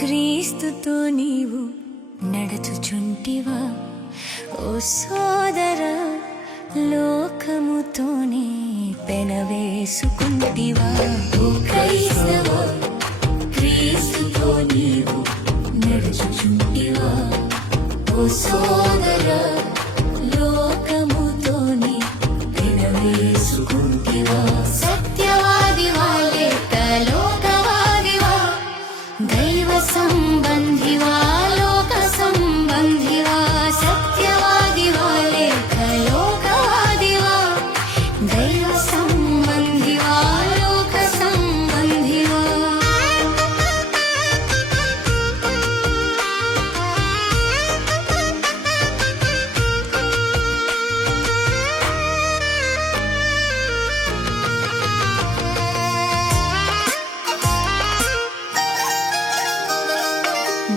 క్రీస్తుతో నీవు నడుచుచుంటివా? ఓ సోదర, లోకముతోనే పెనవేసుకుంటివా? ఓ క్రైస్తవ, క్రీస్తుతో నీవు నడుచుచుంటివా? ఓ సోదర, లోకముతోనే పెనవేసుకుంటివా? సత్యవాదివా లేక లోకవాదివా? దైవ సంబంధివా లోక సంబంధివా? సత్యవాదివా లేక లోకవాదివా? దైవ సంబంధివా లోక సంబంధివా?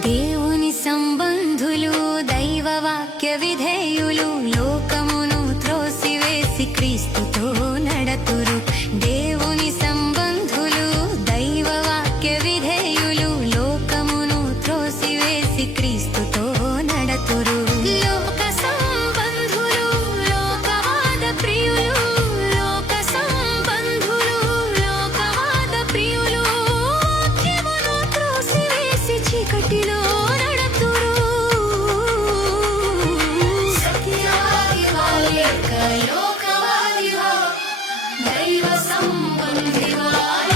దేవుని సంబంధులు, దైవ వాక్య విధేయులు, లోకమును త్రోసివేసి క్రీస్తుతో నడతురు. దేవుని సంబంధులు, దైవ వాక్య విధేయులు, లోకమును త్రోసివేసి క్రీస్తుతో నడతురు. లోక సంబంధులు, లోకవాద ప్రియులు, లోక సంబంధులు, లోకవాద ప్రియులు, వాక్యమును త్రోసివేసి చీకటిలో నడతురు. సత్యవాదివా లేక లోకవాదివా? దైవ సంబంధివా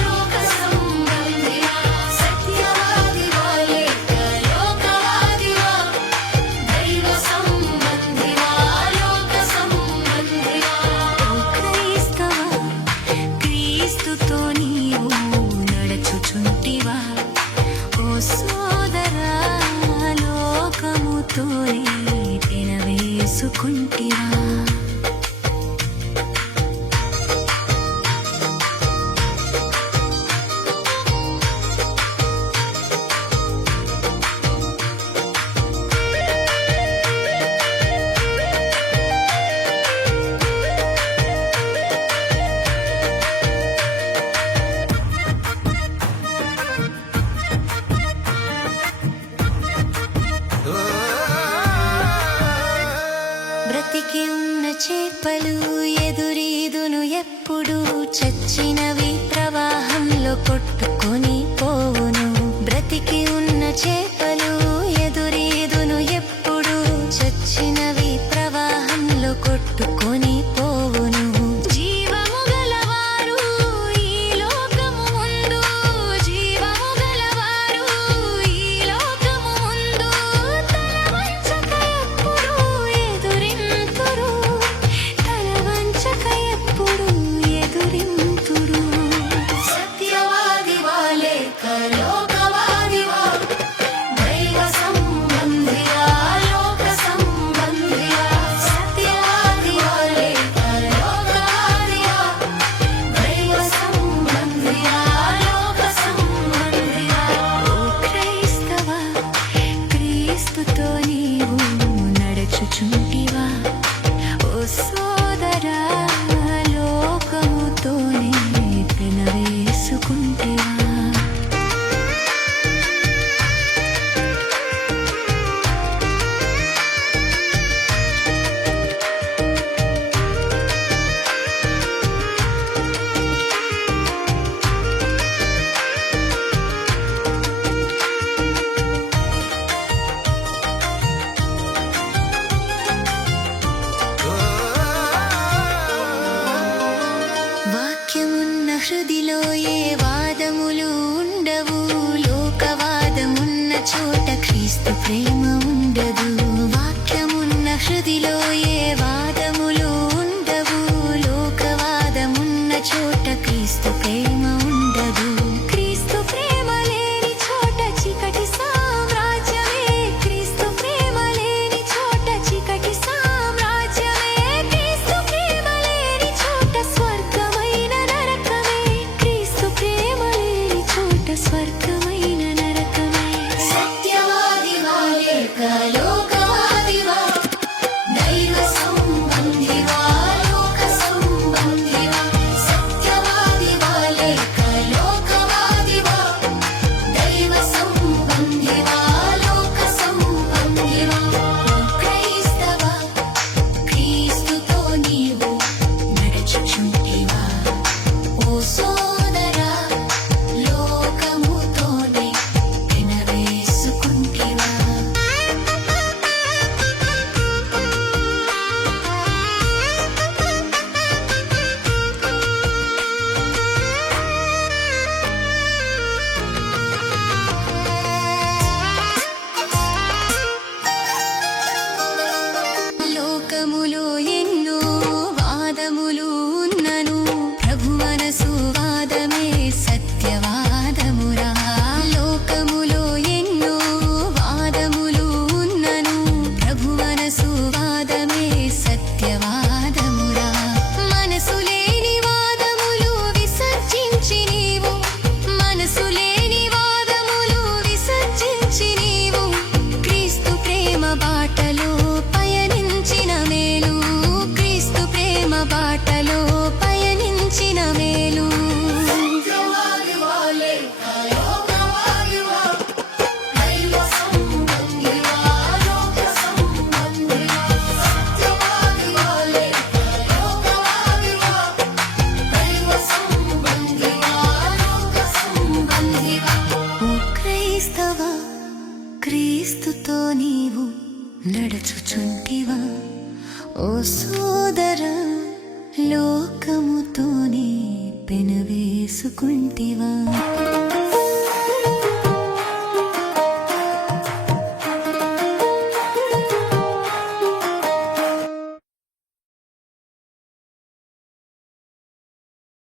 లోక సంబంధివా? సత్యవాదివా లేక లోకవాదివా? దైవ సంబంధివా లోక సంబంధివా? ఓ క్రైస్తవ, క్రీస్తుతో నీవు నడుచుచుంటివా? ఓ సోదరా, లోకముతోనే తినవేసుకుంటివా? బ్రతికి ఉన్న చేపలు ఎదురీదును ఎప్పుడు, చచ్చినవి ప్రవాహంలో కొట్టుకొని పోవును. బ్రతికి ఉన్న చేపలు ఎదురీదును ఎప్పుడు, చచ్చినవి ప్రవాహంలో కొట్టుకొని పోవును. జీవము గలవారు ఈ లోకము ముందు, జీవము గలవారు ఈ లోకము ముందు, తల వంచక ఎప్పుడు ఎదురింతురు, తల వంచక ఎప్పుడు ఎదురింతురు. సత్యవాదివా లేక లోకవాదివా? దైవ సంబంధివా లోక సంబంధివా? సత్యవాదివా లేక లోకవాదివా? దైవ సంబంధివా లోక సంబంధివా? ఓ క్రైస్తవ, క్రీస్తుతో నీవు నడుచుచుంటివా? ఓ సోదరా, లోకముతోనే పెనవేసుకుంటివా? వాక్యమున్న హృదిలో ఏ వాదములు ఉండవు, లోకవాదమున్న చోట క్రీస్తు ప్రేమ ఉండదు. వాక్యమున్న హృదిలో ఏ వాదములు ఉండవు, క్రీస్తుతో నీవు నడుచుచుంటివా ఓ సోదరా లోకముతోనే పెనవేసుకుంటివా